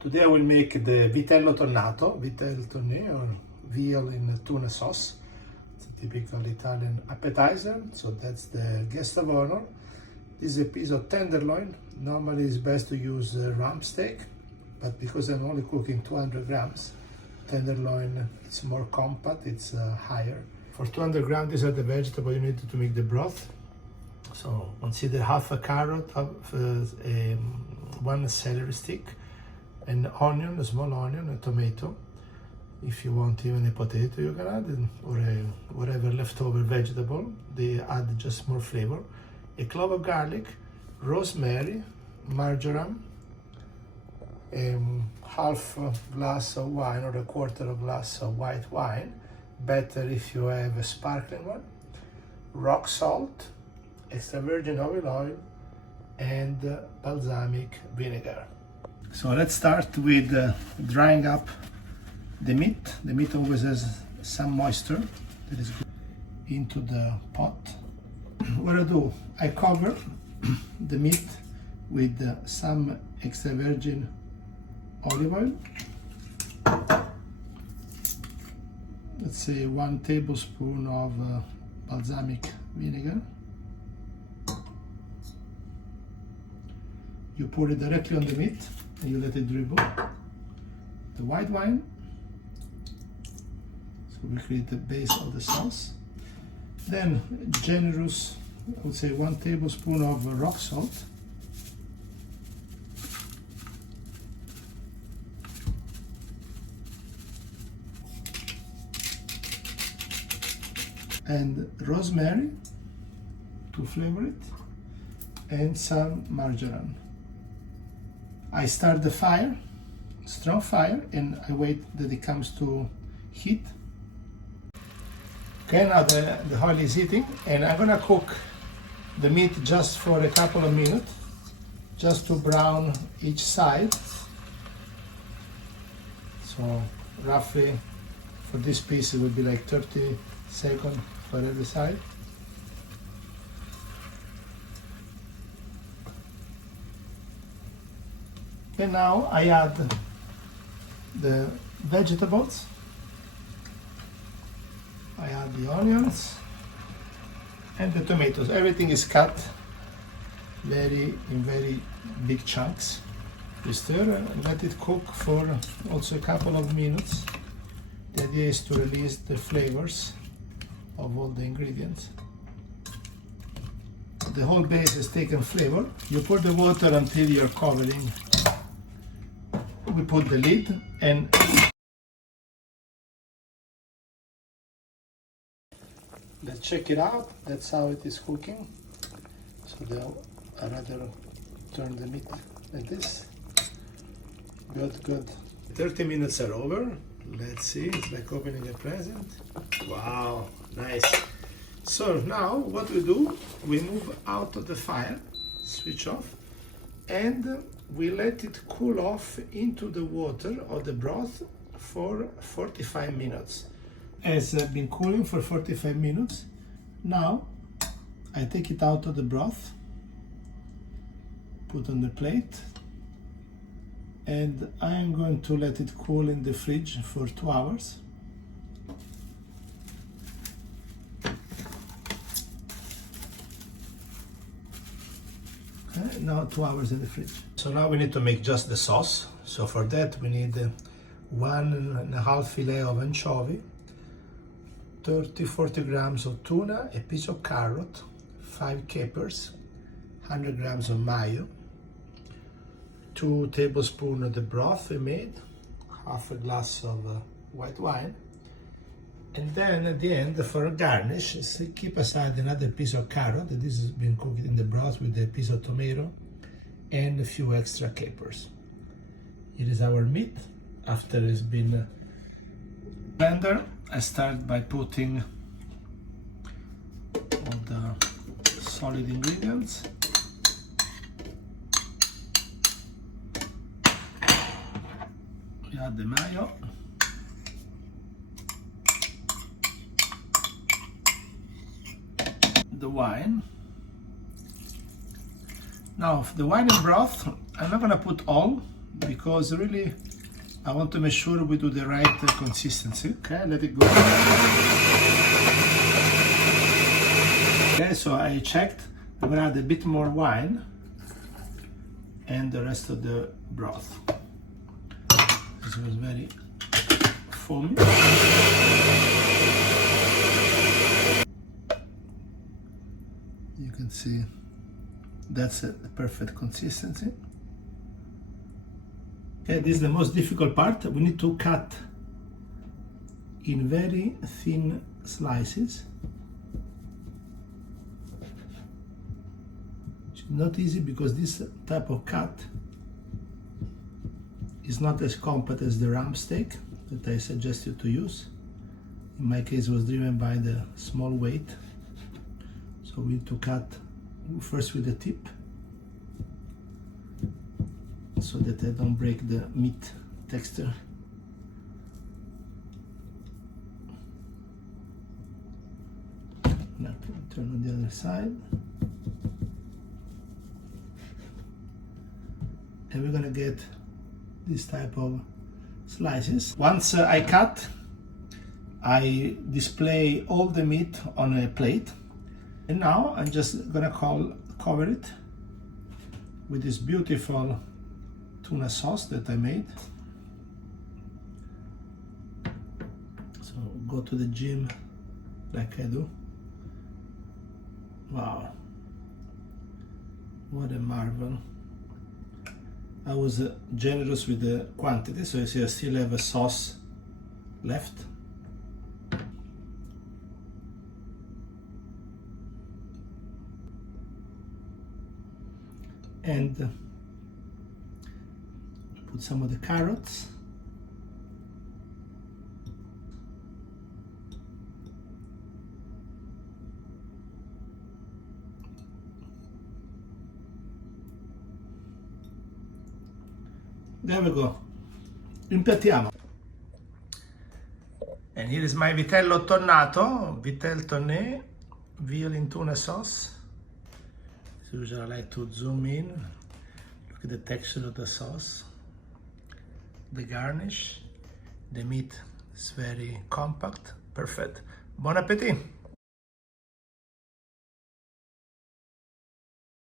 Today I will make the Vitello Tonnato, Vitello Tonnato, or veal in tuna sauce. It's a typical Italian appetizer, so that's the guest of honor. This is a piece of tenderloin. Normally it's best to use rump steak, but because I'm only cooking 200 grams, tenderloin it's more compact, it's higher. For 200 grams, these are the vegetables you need to make the broth. So consider half a carrot, one celery stick, an onion, a small onion, a tomato. If you want even a potato, you can add it, or whatever leftover vegetable. They add just more flavor. A clove of garlic, rosemary, marjoram, half a glass of wine or a quarter of a glass of white wine. Better if you have a sparkling one. Rock salt, extra virgin olive oil, and balsamic vinegar. So let's start with drying up the meat. The meat always has some moisture that is good into the pot. What I do, I cover the meat with some extra virgin olive oil. Let's say 1 tablespoon of balsamic vinegar. You pour it directly on the meat and you let it dribble. The white wine, so we create the base of the sauce. Then generous, I would say 1 tablespoon of rock salt. And rosemary to flavor it, and some marjoram. I start the fire, strong fire, and I wait that it comes to heat. Okay, now the oil is heating, and I'm gonna cook the meat just for a couple of minutes, just to brown each side. So roughly for this piece it would be like 30 seconds for every side. And now I add the vegetables. I add the onions and the tomatoes. Everything is cut in very big chunks. We stir and let it cook for also a couple of minutes. The idea is to release the flavors of all the ingredients. The whole base has taken flavor. You pour the water until you're covering. We put the lid and let's check it out. That's how it is cooking. So I rather turn the meat like this. Good. 30 minutes are over. Let's see, it's like opening a present. Wow, nice. So now what we do, we move out of the fire, switch off, and we let it cool off into the water or the broth for 45 minutes. It's been cooling for 45 minutes. Now I take it out of the broth, put on the plate, and I am going to let it cool in the fridge for 2 hours. Okay, now 2 hours in the fridge. So now we need to make just the sauce. So for that we need 1.5 fillet of anchovie, 30-40 grams of tuna, a piece of carrot, 5 capers, 100 grams of mayo, 2 tablespoons of the broth we made, half a glass of white wine, and then at the end, for a garnish, keep aside another piece of carrot. This has been cooked in the broth with a piece of tomato and a few extra capers. It is our meat after it's been blender. I start by putting all the solid ingredients. We add the mayo, the wine. Now the wine and broth, I'm not gonna put all, because really I want to make sure we do the right consistency. Okay, let it go. Okay, so I checked. I'm gonna add a bit more wine and the rest of the broth. This was very foamy. You can see that's the perfect consistency. Okay, this is the most difficult part. We need to cut in very thin slices. It's not easy because this type of cut is not as compact as the rump steak that I suggested to use. In my case, it was driven by the small weight. So we need to cut first with the tip so that I don't break the meat texture. Now turn on the other side. And we're gonna get this type of slices. Once I cut, I display all the meat on a plate. And now I'm just gonna cover it with this beautiful tuna sauce that I made. So go to the gym like I do. Wow, what a marvel. I was generous with the quantity, so you see I still have a sauce left. And put some of the carrots. There we go. Impiattiamo. And here is my Vitello Tonnato, Vitello Tonnato, veal in tuna sauce. As usual, I like to zoom in, look at the texture of the sauce, the garnish, the meat is very compact, perfect. Bon appétit!